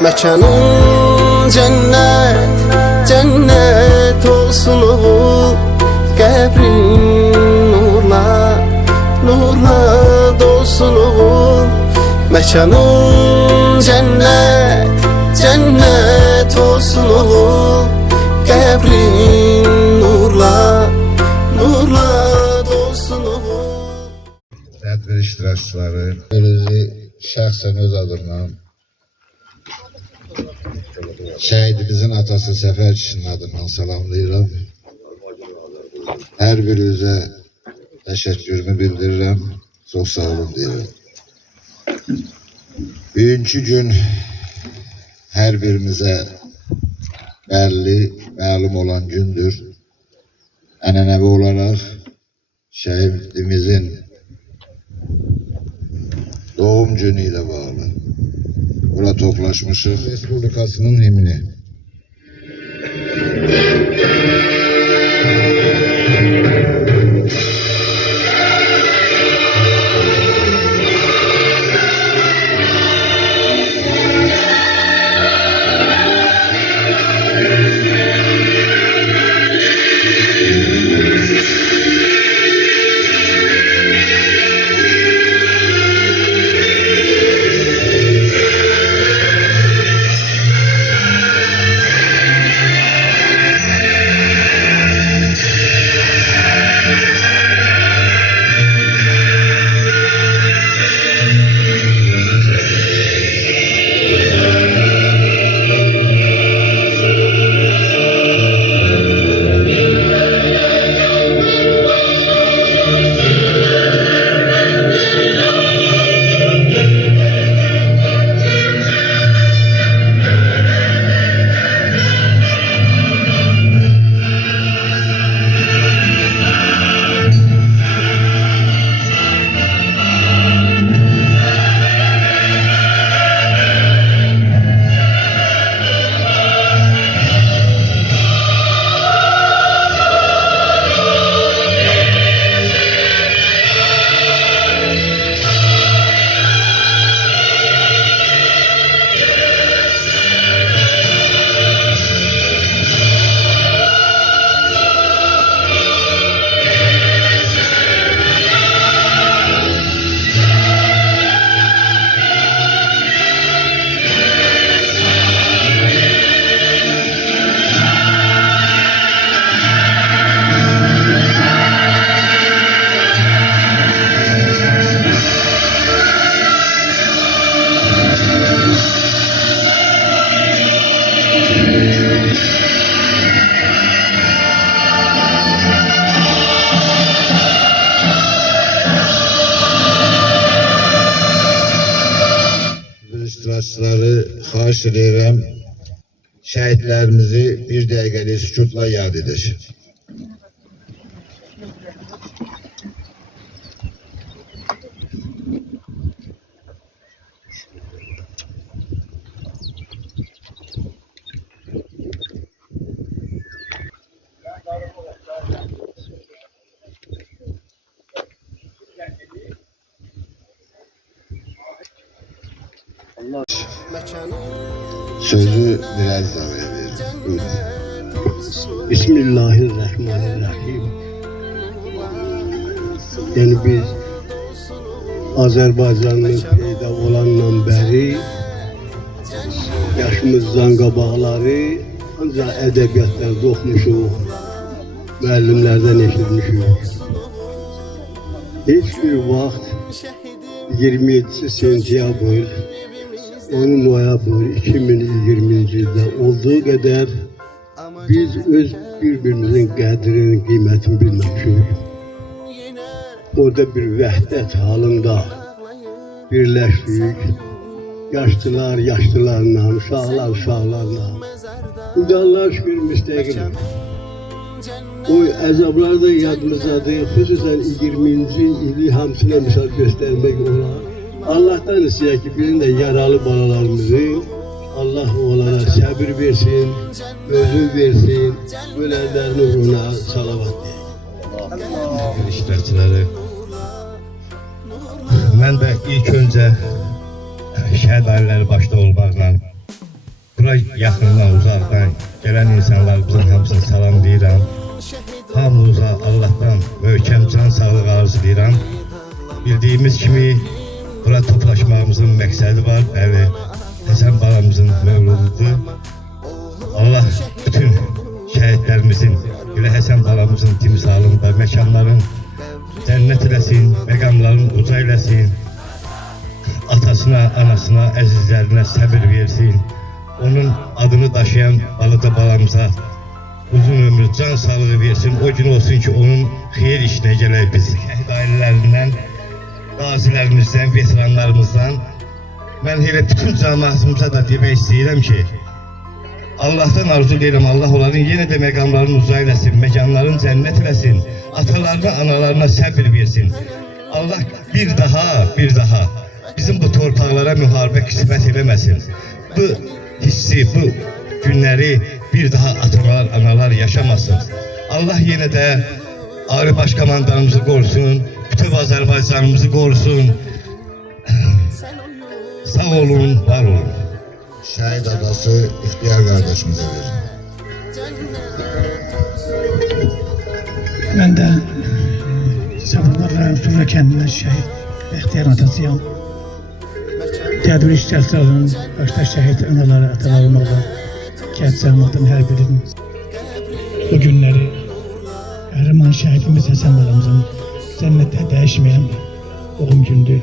Mekanın cennet, cennet olsun oğul. Qəbrin nurla, nurla dolsun oğul. Mekanın cennet, cennet olsun oğul. Qəbrin nurla, nurla dolsun oğul. Tədbir iştirakçıları özü şəxsən öz adından şəhidimizin atası Səfər kişinin adından salamlayıram. Hər birinizə təşəkkürümü bildirirəm. Çox sağ olun deyirəm. Bugünkü gün hər birimizə bəlli, məlum olan gündür. Ənənəvi olaraq şəhidimizin doğum günü ilə bağlı bura toplaşmışıq. Respublikasının himni. İştirakçıları xahiş edirəm, şəhidlərimizi bir dəqiqəlik sükutla yad edək. Sözü biraz daha verin. Buyurun. Bismillahirrahmanirrahim. Yani biz Azərbaycanın peyda olandan bəri yaşımızdan qabaqları ancaq ədəbiyyatlarda oxumuşuq, müəllimlərdən eşitmişik. Heç bir vaxt 27 sentyabr 10 noyabr 2020-ci ildə olduğu qədər biz öz bir-birimizin qədrini, qiymətini bilməmişik. Orada bir vəhdət halında birləşdik. Yaşlılar yaşlılarla, uşaqlar uşaqlarla. İndi Allah'a şükür müstəqil. O əzablar da yadımızdadır. Xüsusən 20-ci ili hamısına misal göstərmək olar. Allah'tan istəyək ki, birinin də yaralı balalarımızı Allah onlara səbir versin, özü versin, ölənlərin uğruna salavat deyək. İştirakçıları, mən də ilk öncə şəhid ailələri başda olmaqla bura yaxından, uzaqdan gələn insanlarımızın hamısına salam deyirəm. Hamımıza Allah'tan möhkəm can sağlığı arzulayıram. Bildiyimiz kimi bura toplaşmamızın məqsədi var. Bəli, Həsən balamızın mövlududur. Allah bütün şəhidlərimizin, elə Həsən balamızın timsalında məkanların cənnət eləsin, məqamların uca eləsin. Atasına, anasına, əzizlərinə səbir versin. Onun adını daşıyan balaca balamıza uzun ömür, can sağlığı versin. O gün olsun ki, onun xeyir işinə gələk biz. Şəhid ailələrindən, qazilərimizdən, veteranlarımızdan mən elə bütün cəmaatımıza da demək istəyirəm ki, Allah'tan arzu edirəm, Allah onların yenə də məqamlarını uca eləsin, məkanların cənnət eləsin, atalarına, analarına səbir versin. Allah bir daha bizim bu torpaqlara müharibə qismət eləməsin. Bu hissi, bu günləri bir daha atalar, analar yaşamasın. Allah yenə də Ali Başkomandanımızı qorusun, bütün Azərbaycanımızı qorusun. Sağ olun, var olun. Şəhid adası İxtiyar qardaşımıza verin. Ben de Sabırlar Sura kendine şehit İhtiyar atasıyım. Tədbir iştirakçılarının başta şehit anaları, atalarım olur. Kent cəmaatın her birinin bu günleri kahraman şehidimiz Həsən balamızın cennette değişmeyen doğum gündür.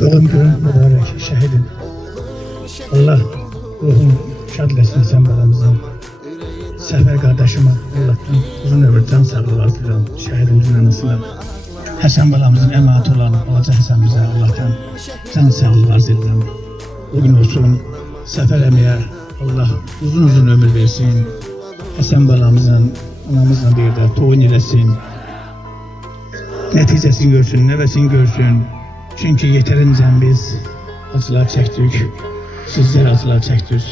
Doğum günü mübarek şehidim. Allah ruhunu şad etsin Həsən balamızın. Səfər qardaşıma Allah'tan uzun ömür can sağlığı arzulayıram. Şəhidimizin anasına, Həsən balamızın əmanəti olan balaca Həsənimizə Allah'tan can sağlığı arzulayıram. Bugün olsun Səfər əmiyə Allah uzun ömür versin. Həsən balamızın, anamızla bir də toyun eləsin. Nəticəsini görsün, nəvəsini görsün. Çünkü yeterince biz acılar çəkdik, sizler acılar çəkdiniz.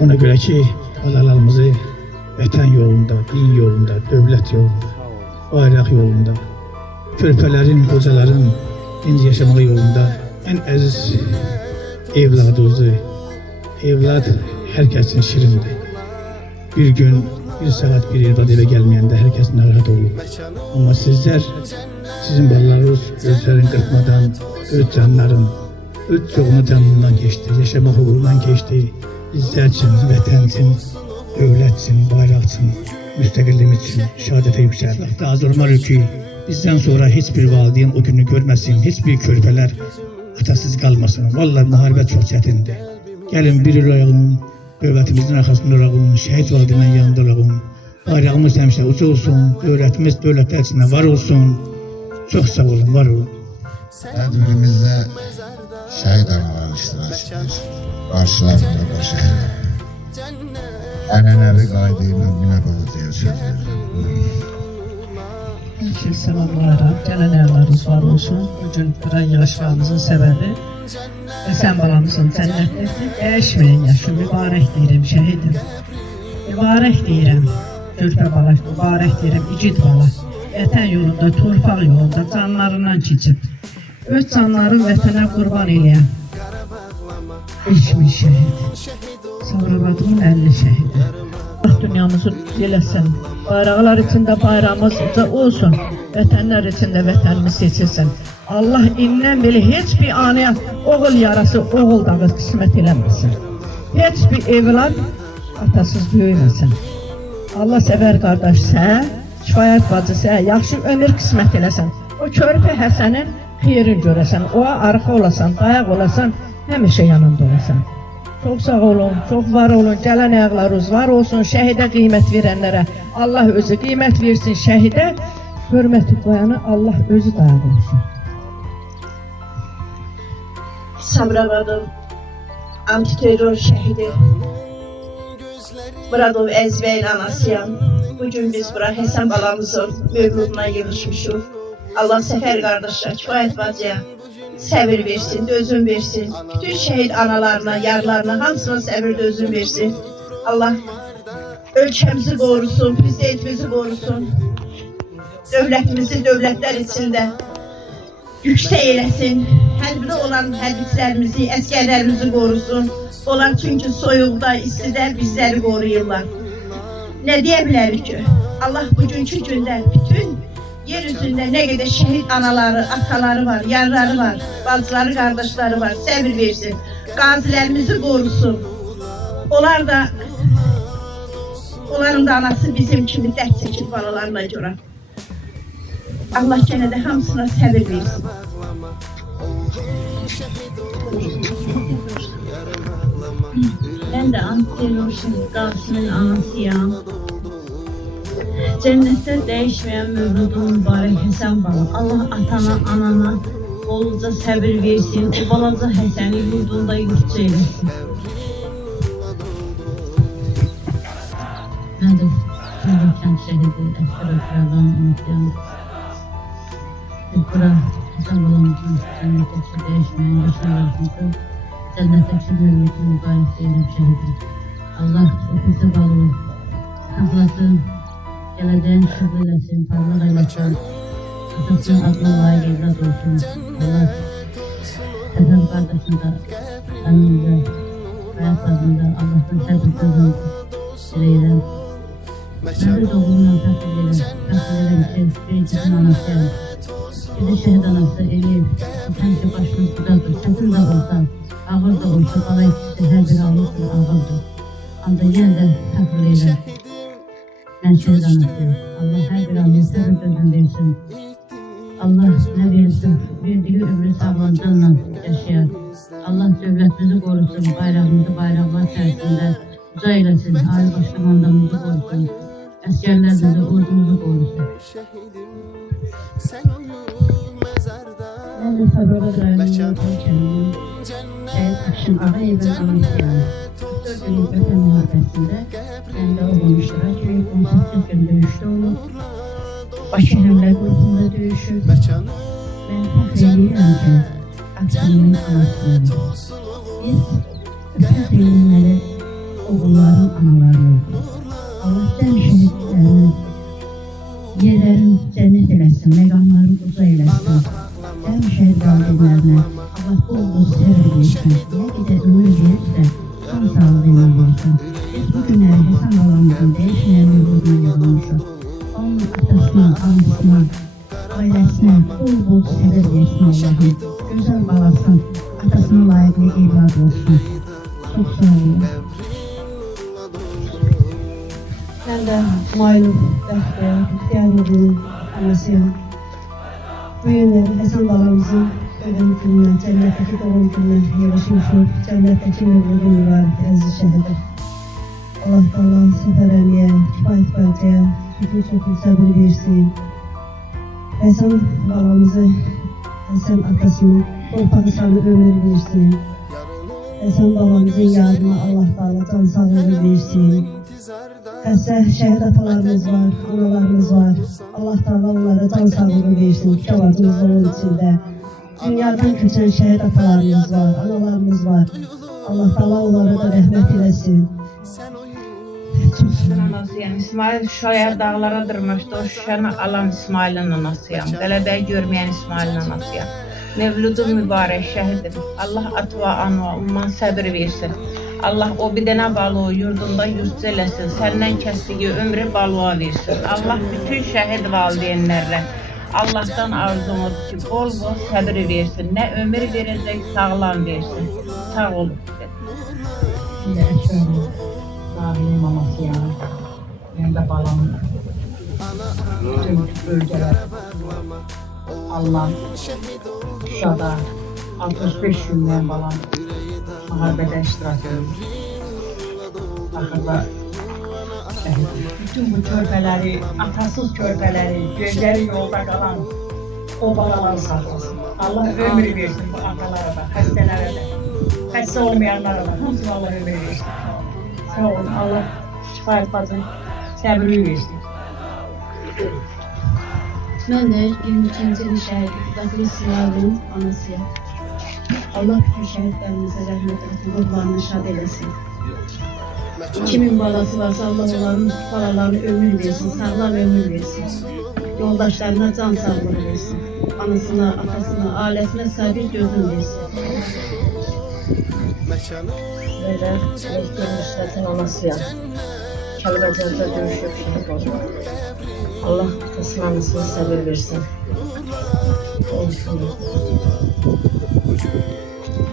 Ona göre ki, balalarımızı vətən yolunda, din yolunda, dövlət yolunda, bayraq yolunda, körpələrin, qocaların dinc yaşamağı yolunda en əziz evladımızı, evlad hər kəsin şirindir. Bir gün, bir saat bir evlad evə gəlməyəndə hər kəs narahat olur. Ama sizler, sizin balalarınız gözlerin kırpmadan, öz canların, öz çoğunu canından geçti, yaşama uğrundan geçti. Bizler için, vətən için, dövlət için, bayraq için, müstəqilliyimiz için şəhadətə yüksəldi. Allah razı olmalı ki, bizden sonra hiçbir valideyn o günü görməsin, hiçbir körpələr atasız qalmasın. Vallahi müharibə çox çətindir. Gəlin bir olalım, dövlətimizin arxasında olalım, şəhid valideynlərin yanında olalım. Bayrağımız həmişə uca olsun, dövlətimiz dövlətlər içində var olsun. Çok sağ olun, var olun. Tədbirimizdə şəhid analar iştirak edir. Qarşılarında baş əyir. Ənənəvi qayda ilə minə balacaya söz verir. Herkese selamlar, gelen ayarlarınız var olsun. Bugün bura yığışmamızın səbəbi Həsən balamızın cənnətdəki dəyişməyən yaşı mübarək deyirəm, şəhidim. Mübarək deyirəm, körpə bala, mübarək deyirəm, igid bala. Vətən yolunda, torpaq yolunda canlarından keçib. Öz canları vətənə qurban eləyən 5000 şəhid. Sabırabadımın 50 şəhidi. Allah dünyamızı eləsin. Bayraqlar içində bayrağımız uca olsun. Vətənlər içində vətənimiz seçilsin. Allah indən belə heç bir anıya oğul yarası, oğul dağı qismət eləməsin. Heç bir evlad atasız böyüməsin. Allah səvər qardaş sən, kifayət bacısı, yaxşı ömür qismət eləsən. O körpə Həsənin xeyrin görəsən, oğa arxa olasan, dayaq olasan, həmişə yanında olasan. Çok sağ olun, çok var olun, gələn ayaqlarınız var olsun, şəhidə qiymət verənlərə Allah özü qiymət versin, şəhidə hörmət qoyanı Allah özü dayaq olsun. Sabırabadov, antiterror şəhidi, Muradov Əzbəyin anasıyam. Bugün biz bura Həsən balamızın mövluduna yığışmışıq. Allah Səfər qardaşa, kifayət bacıya səbir versin, dözüm versin. Bütün şəhid analarına, yarlarına, hamısına səbir, dözüm versin. Allah ölkəmizi qorusun, prezidentimizi qorusun. Dövlətimizi dövlətlər içində yüksək eləsin. hərbidə olan hərbiçilərimizi, əskərlərimizi qorusun. Onlar çünki soyuqda, istidə bizləri qoruyurlar. Nə deyə bilərik ki? Allah bugünkü gündə bütün yer üzündə nə qədər şəhid anaları, ataları var, yarları var, bacıları, qardaşları var, səbir versin. Qazilərimizi qorusun. Onların da anası bizim kimi dərd çəkir balalarına görə. Allah gene de hamısına səbir versin. Ben de Antterror Şehidası'nın anasıyam. Cennette değişmeyen mövludun mübarek Həsən bala. Allah atana, anana bolca səbir versin. O balaca Həsəni yurdunda yurtça eylesin. Ben de Kənd şəhidi Əskər Ökrədan anasıyam. Bura Həsən balamızın cənnətdəki değişmeyen yaşamasını, cənnətdəki mövludun mübarek deyiləm şəhidim. Allah öpüzə bağlı saxlasın. Gələcəyin şübh eləsin, parlaq eləsin, atasının adına layiq evlad olsun. Allah Həsən qardaşını da əmrində, hayat adında Allah'tan səbir sözünü diləyirəm. Mən də doğumdan təsvir edirəm ki, birincisinin anasıyam. Bir de şəhid anası Elif, həmişə başımız budadır, çətin də olsa, ağır da olsa, bala ikisi hər bir almışdır, ağırdır. Ancaq yenə də təsvir edirəm. Mən şəhid anasıyım. Allah hər bir anın səbir sözünü versin. Allah nə verirsin, verdiği ömrü sağlamcılıqla yaşayar. Allah dövlətimizi qorusun, bayrağımızı bayraqlar içərisində uca eyləsin, ali baş komandamızı qorusun, əskərlərimizi, ordumuzu qorusun. Ben de Sabırlı Dağı'nın kendimi Şehit Akşin Ağayev'in anasıyam. 4 günlük Vətən müharibəsində ben de olmuşdur. Çünkü 18 gün döyüştü olup, başı həmlə qrupunda döyüşüb. Ben fəxr edirəm ki, Akşin'in anasıyam. Biz bütün sevinməli oğulların analarıyıq. Allah sən şəhidlərini yerlərin cənnət eləsin, məqamların uca eləsin. Sən şəhid valideynlərinə Allah bol-bol səbir versin. Nə qədər ömür verirsə, can sağlığı ilə versin. Biz bu günləri Həsən balamızın dəyişməyən mövluduna yığılmışıq. Onun atasına, anasına, ailəsinə bol-bol səbir versin Allah'ım. Gözəl balasın, atasına layiqli evlad olsun. Çox sağ olun. Ben de Maylum Dəxtəyə, İxtiyarlı'nın anasıyam. Bu günləri Həsən balamızın ölüm gününə, cənnətdəki doğum gününə yığışmışıq. Cənnətdəki mövludun mübarək əziz şəhidi. Allah Taala Səfərəliyə, kifayət bacıya çoxul səbir versin. Həsən balamızı, Həsən atasını, torpağı sanı ömür versin. Həsən balamızın yadına Allah Taala can sağlığı versin. Xəstə şəhid atalarımız var, analarımız var. Allah Taala onlara can sağlığı versin, kitabacımız onun içində. Dünyadan köçən şəhid atalarımız var, analarımız var. Allah Taala onlara da rəhmət eləsin. Anasıyam. İsmail Şuşaya dağlara dırmışdı. O Şuşanı alan İsmail'in anasıyam. Qələbəyi görməyən İsmail'in anasıyam. Mevludun mübarək şəhidim. Allah atva anva umman səbir versin. Allah o bir dənə balığı yurdunda yurtca eləsin. Səndən kəsdiyi ömrü balığa versin. Allah bütün şəhid valideynlərlə Allah'tan arzumuz ki bol-bol səbir versin. Nə ömür verəcək, sağlam versin. Sağ olun. Şimdi Əşvəli Dağı'nın anasıyam. Ben de balamın bütün bölgeler Allah Şuşada 65 gündən balam müharibədə iştirak edir. Axırda bütün bu körpələri, atasız körpələri, gözləri yolda qalan o balaları saxlasın. Allah ömür versin bu atalara da, xəstələrə də, xəstə olmayanlara da, hamısına Allah ömür versin. Sağ olun, Allah kifayət bacım səbirli versin. Ben de 22. il şehit Bakır Sınavı'nın anasıyım. Allah bütün şehitlerimize rahmet etsin, ruhlarını şad eylesin. Kimin balası varsa Allah onların balalarını ömür versin, sağlam ömür versin. Yoldaşlarına can sağlığı versin. anasına, atasına, ailesine sabir gözün versin. Böyle Mehdi Müsnet'in anasıyam. Kəlbəcərdə döyüşüb şəhid oldu. Allah atasına, anasına səbir versin. Olsun.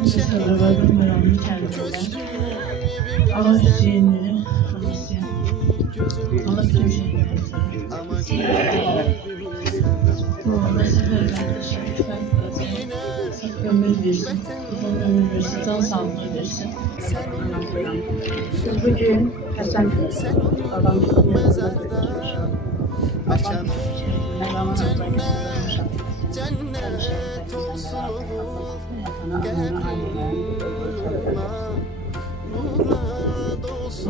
Sırrıvadım Meram'ın kendine. Allah Hüseyin'leri anasıyam. Allah bütün şehirleri. Allah seferlerde şehit versin. Ömür versin. Uzun ömür versin. Can sağlığı versin. Bugün Həsən babamızın yanına götürmüş. Meram'ın adına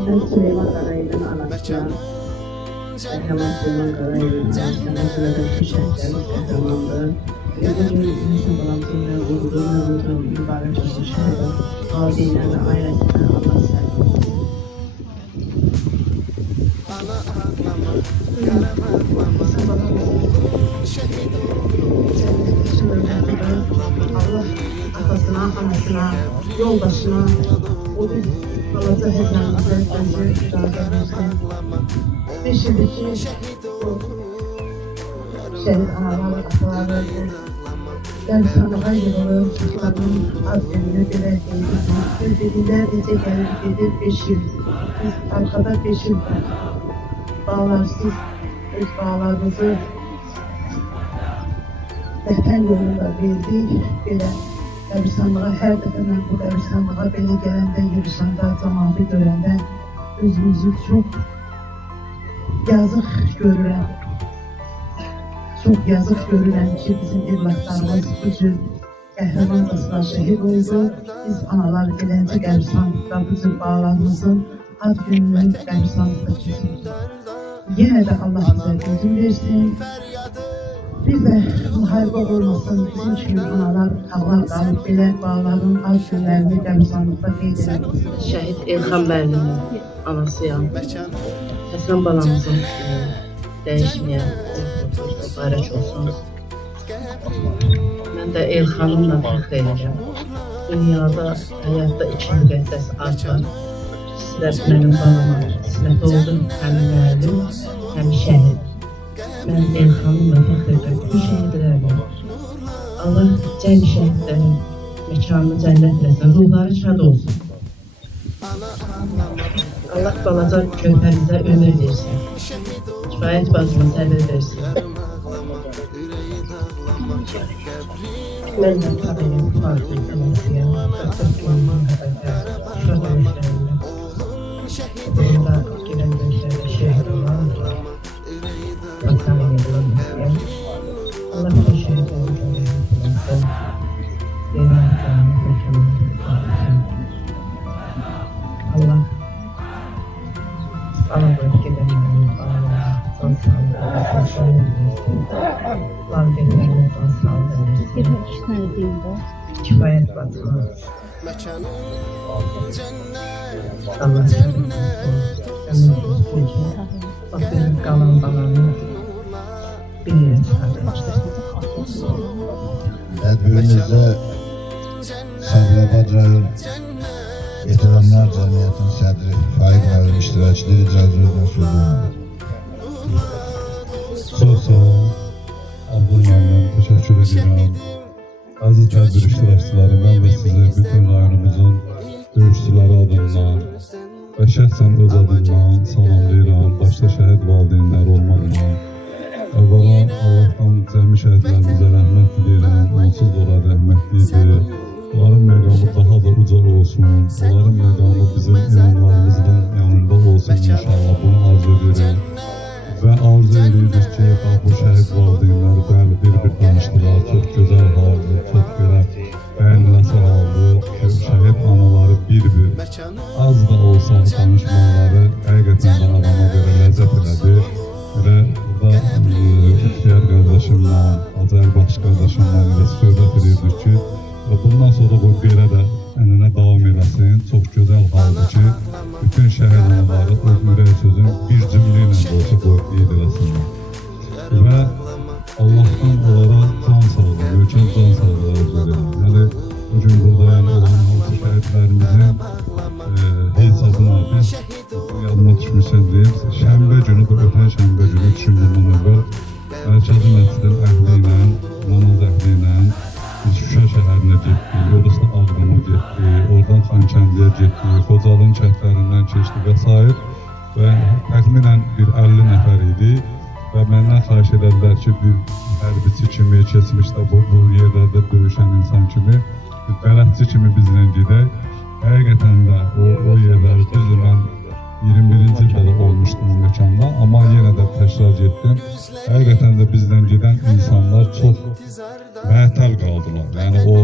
Ben Süleyman Qarayevin anasına, Hemen Süleyman Qarayevin anasına söyledim şəhidlərin qəhrəmandır. Bugün insan balamızın mövzuduna mübarək olsun şəhidin. Valideynlərlə, ailəsinə Allah səhv. Allah atasına, anasına, yoldaşına, o bir balaca hezarımıza gözü icazə versin. Bir şeydir ki, şəhid analar, atalar versin. Dərsanlığa yığılır, kitabın az gününü belə deyildir. Dedilər necə gəlir, gedir 5 il. Biz arkada 5 il bağlarsız, öz bağlarımızı vətən yolunda verdik. Belə qəbristanlığa hər dəfə mən bu qəbristanlığa belə gələndə, yürüsəndə, cəmaatı görəndə özümüzü çox yazıq görürəm. Çox yazıq görürəm ki, bizim evlatlarımız bu cür qəhrəmancasına şəhid oldu. Biz analar gələncə qəbristanlıqda bu cür bağlarımızın ad gününü qəbristanlıqda keçirdik. Yenə də Allah bizə gözün versin. Bir də müharibə olmasın, bizim kimi analar ağlar qalıb belə bağların ad günlərini qəbristanlıqda qeyd edilməsin. Şəhid Elxan Bərlinin anasıyam. Həsən balamızın dəyişməyən mübarək olsun. Mən də Elxanımla fəxr edirəm. Dünyada, həyatda iki müqəddəs ad var. Sizlər mənim balama qismət oldu, həm müəllim, həm şəhid. Mən Elxanımla fəxr edirəm, bütün şəhidlərlə. Allah cəmi şəhidlərin məkanını cənnət eləsin, ruhları şad olsun. Allah balaca körpəmizə ömür versin. Kifayət bazına səbir versin. Mən də tabiyyəm, farklı anasıyam. 44 günün qədər şad oluşlarında. Burada gələn gözlərdə şehir olan vatanı yedilan anasıyam. Allah bu şehirləri görürsün. Yemək məkanını Allah alarak gidelim, can sağlığı versin, valideynlerine can sağlığı versin, kifayet batma, Allah bakın kalan balanı bir yere çıkartmıştır. Tədbirimizdə Sabirabad rayon Veteranlar Cəmiyyətinin sədri Faik müəllim iştirakçıları icazə edən sözü. Çox sağ olun. Abdul müəllim, təşəkkür edirəm. Əziz tədbir iştirakçıları, mən və sizə bütün rayonumuzun döyüşçüləri adından və şəxsən öz adından salamlayıram. Başda şəhid valideynlər olmaqla. Əvvəla Allahdan cəmi şəhidlərimizə rəhmət diləyirəm. Onsuz da onlar rəhmətlidir. Onların məqamı daha da uca olsun. Onların məqamı bizim imamlarımızın yanında olsun inşallah. Bunu arzu edirik. Və arzu edirik ki, bu şəhid valideynləri bəli bir-bir danışdılar. Çox gözəl haldır, çox belə bəyəniləsi haldır. Şəhid anaları bir-bir az da olsa danışmaları həqiqətən də adama görə ləzzət elədi. Və burada İxtiyar qardaşımla, Azər Baxış qardaşımla ilə söhbət edirdik ki, və bundan sonra bu belə də ənənə davam eləsin. Çox gözəl haldır ki, bütün şəhid anaları öz ürək sözün bir cümlə ilə də olsa qeyd eləsinlər. Və Allahdan onlara can sağlığı şəhidlərimizin hesabına biz yadıma düşmüşsən deyib, şənbə günü, bu ötən şənbə günü 3 gündən əvvəl Mərkəzi Məscidin əhli ilə, namaz əhli ilə biz Şuşa şəhərinə getdik, orada Ağdama getdik, oradan Xankəndiyə getdik, Xocalın kəndlərindən keçdik və s. Və təxminən bir 50 nəfər idi və məndən xahiş edədilər ki, bir hərbiçi kimi, keçmişdə bu yerlərdə döyüşən insan kimi, bir bələdçi kimi bizlə gedək. Həqiqətən də o yerləri düzdür, mən 21-ci ildə olmuşdum o məkanda, amma yenə də təkrar getdim. Həqiqətən də bizdən gedən insanlar çox məhtəl qaldılar. Yəni o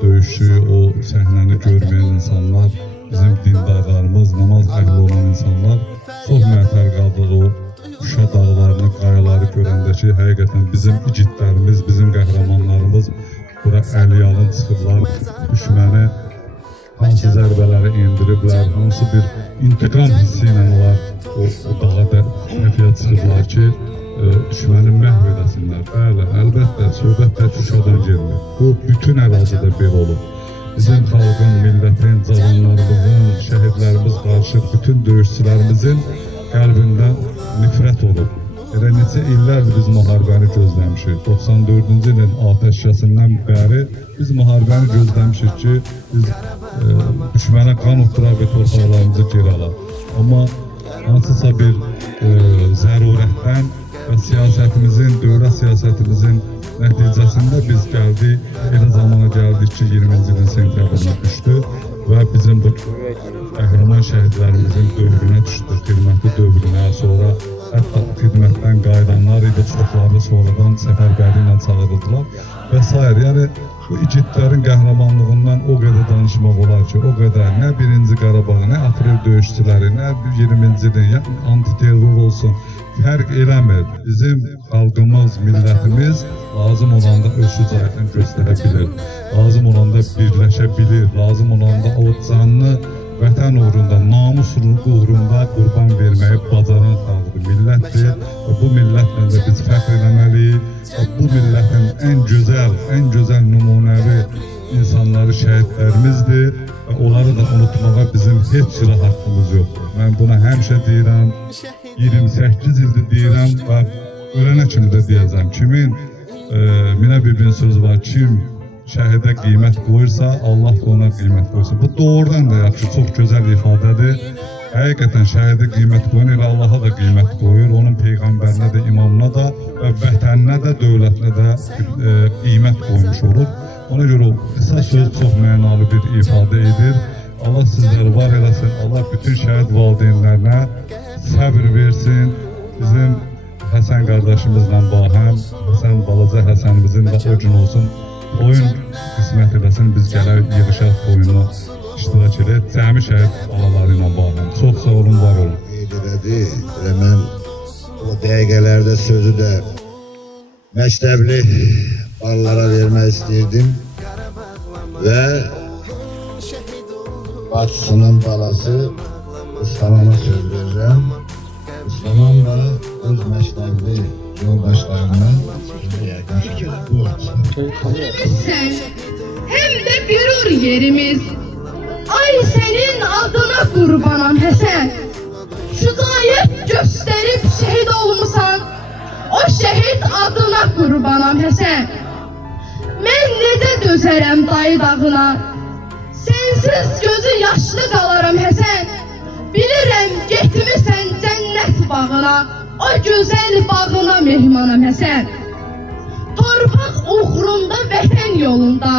döyüşü, o səhnəni görməyən insanlar, bizim dindarlarımız, namaz əhli olan insanlar çox məhtəl qaldılar o Şuşa dağlarını, qayaları görəndə ki, həqiqətən bizim igidlərimiz, bizim qəhrəmanlarımız bura əliyalın çıxıblar, düşməni hansı zərbələri indiriblər, hansı bir intiqam hissi ilə onlar o dağa təfiyə çıxıblar ki, düşməni məhv edəsinlər. Bəli, əlbəttə, söhbət də Şuşadan gelmir. Bu, bütün ərazidə belə olur. Bizim xalqın, millətin, cavanlarımızın, şəhidlərimiz qarışıq, bütün döyüşçülərimizin qəlbində nifrət olub. Elə neçə illərdir biz müharibəni gözləmişik. 94-cü ilin atəşkəsindən bəri biz müharibəni gözləmişik ki, biz düşmənə qan oturaq və torpaqlarımızı geri alaq. Amma hansısa bir zərurətdən və siyasətimizin, dövlət siyasətimizin nəticəsində biz gəldik, elə zamana gəldik ki, 20-ci ilin sentyabrına düşdü və bizim bu qəhrəman şəhidlərimizin dövrünə düşdü, xidməti dövrünə, sonra hətta xidmətdən qayıdanlar idi, çoxları sonradan səfərbərliyi ilə çağırıldılar və s. Yəni, bu igidlərin qəhrəmanlığından o qədər danışmaq olar ki, o qədər nə 1-ci Qarabağ, nə aprel döyüşçüləri, nə 20-ci ilin antiterror olsun, fərq eləmir. Bizim xalqımız, millətimiz lazım olanda öz şücaətini göstərə bilir, lazım olanda birləşə bilir, lazım olanda o canlı vətən uğrunda, namus uğrunda qurban verməyi bacaran xalqdır, millətdir və bu millətlə də biz fəxr eləməliyik və bu millətin ən gözəl nümunəvi insanları şəhidlərimizdir və onları da unutmağa bizim heç cürə haqqımız yoxdur. Mən buna həmişə deyirəm, 28 ildir deyirəm və ölənə kimi də deyəcəm. Kimin, Minə bibinin sözü var, kim şəhidə qiymət qoyursa, Allah da ona qiymət qoysun. Bu doğrudan da yaxşı, çox gözəl ifadədir. Həqiqətən şəhidə qiymət qoyun, elə Allaha da qiymət qoyur, onun peyğəmbərinə də, imamına da və vətəninə də, dövlətinə də qiymət qoymuş olur. Ona görə qısa söz çox mənalı bir ifadə edir. Allah sizləri var eləsin, Allah bütün şəhid valideynlərinə səbir versin. Bizim Həsən qardaşımızla bahəm, Həsən balaca Həsənimizin də o gün olsun, oyun qismət edəsin, biz gələk yığışaq oyununa iştirak edək, cəmi şəhid balaları ilə bahəm. Çox sağ olun, var olun. Qeyd elədi və mən o dəqiqələrdə sözü də məktəbli balalara vermək istəyirdim və bacısının balası Rüstəmana söz verirəm. Rüstəman da öz məktəbli yoldaşlarına Sen hem de gurur yerimiz. Ay senin adına kurbanam Həsən. Şücaət gösterip şehit olmusan. O şehit adına kurbanam Həsən. Ben necə dözərəm dayı dağına. Sensiz gözü yaşlı qalaram Həsən. Bilirəm getmisən cənnət bağına. O gözəl bağına mehmanam Həsən. Torpaq uğrunda, vətən yolunda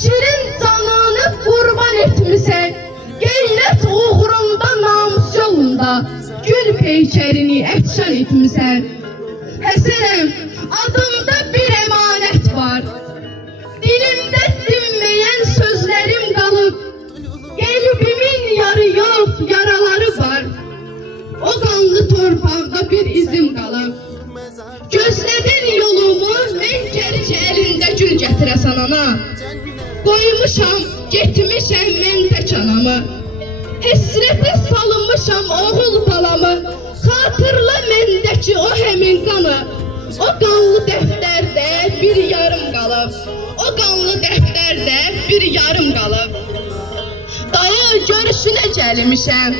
şirin canını qurban etmisən. Qeyrət uğrunda, namus yolunda gül peykərini əkşan etmisən. Həsənəm, adımda bir əmanət var. Dilimdə dinməyən sözlərim qalıb. Qəlbimin yarı yox, yaraları var. O qanlı torpaqda bir izim qalıb. Gözlədin yolumu, mən gərici əlində gül gətirəsən ana. Qoymuşam, getmişəm mən tək anamı. Həsrətə salınmışam oğul balamı. Xatırla məndəki o həmin qanı. O qanlı dəftərdə bir yarım qalıb. O qanlı dəftərdə bir yarım qalıb. dayı görüşünə gəlmişəm.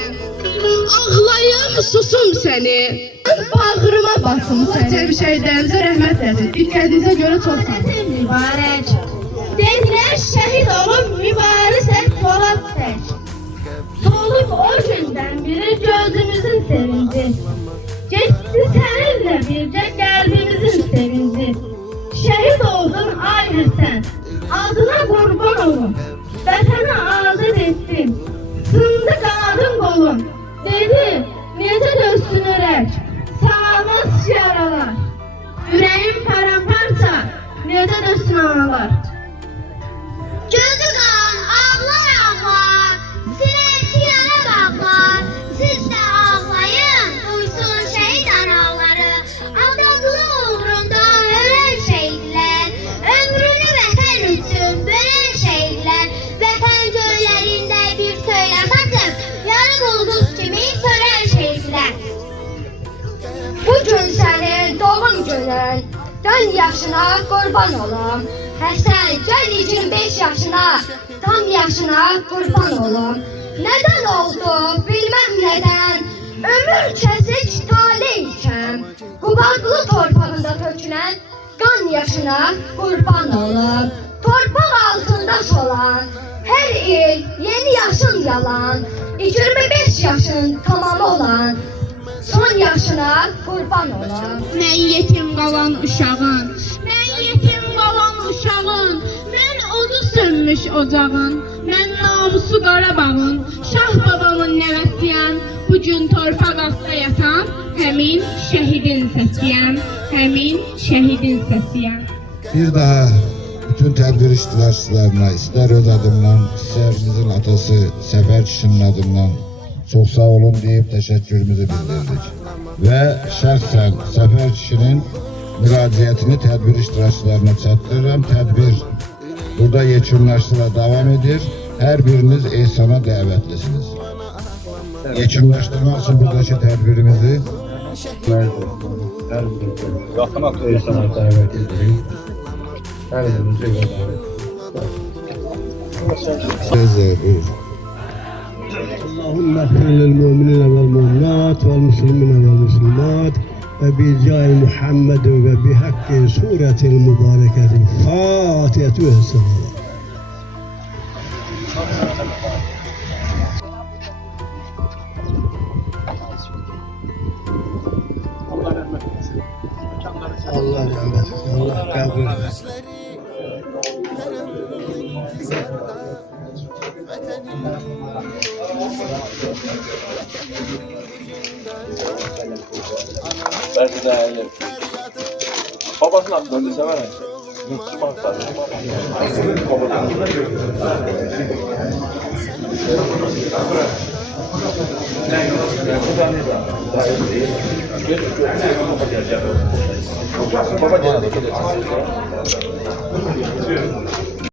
Ağlayım, susum səni. Bağrıma basım səni. Şəhidlərimizə rəhmət eləsin. İlkədinizə görə çox sağ olun. Mübarək. Dedilər şəhid olub mübarəsək Polad tək. Solub o gündən biri gözümüzün sevinci. Getdi səninlə bircə qəlbimizin sevinci. Şəhid oldun ayrı sən, adına qurban olun. Vətənə azad etdim, sındı qanadın qolun. Dedi, necə dözsün ürək, sağlamaz yaralar. Ürəyim paramparça, necə dözsün analar. Gözü qan, ağlar ağlar, sinəsi yana bağlar. Siz də ağlayın, duysun şəhid anaları. Azadlığı uğrunda ölen şehitler, ömrünü vətən üçün bölen şehitler. Vətən göllərində bir söylə satıb, yarım ulduz kimi sönen şehitler. Bugün sənin doğum günün, dön yaşına qurban olum. Həsən, gəl 25 yaşına, tam yaşına qurban olum. Nədən oldu, bilməm nədən, ömür kəsik taleyikəm. Qubadlı torpağında tökülən qan yaşına qurban olum. Torpaq altında solan, hər il yeni yaşın yalan. 25 yaşın tamamı olan, son yaşına qurban olum. Mən yetim qalan uşağın, mən yetim qalan uşağın, mən odu sönmüş ocağın, mən namusu Qarabağın, Şah babamın nəvəsiyəm. Bugün torpaq altında yatan həmin şəhidin səsiyəm, həmin şəhidin səsiyəm. Bir daha bütün tədbir iştirakçılarına, ister öz adımdan, isterimizin atası Səfər kişinin adından çok sağ olun deyip teşekkürümüzü bildirdik. Ve şəxsən Səfər kişinin müraciətini tədbir iştirakçılarına çatdırıram. Tədbir burada yekunlaşdırıla devam edir. Her biriniz ehsana dəvətlisiniz. Yekunlaşdırmaq için buradaki tədbirimizi Yaxın hafta insana davet edirik. Hər birimizi davet buyur. اللهم اغفر للمؤمنين والمؤمنات والمسلمين والمسلمات وبجاه محمد وبحق سورة المباركة الفاتحة والسلام. Allah rahmet eylesin. Allah kabul etsin. Belki de öyle. Babasının aklını sever. Müslüman Baba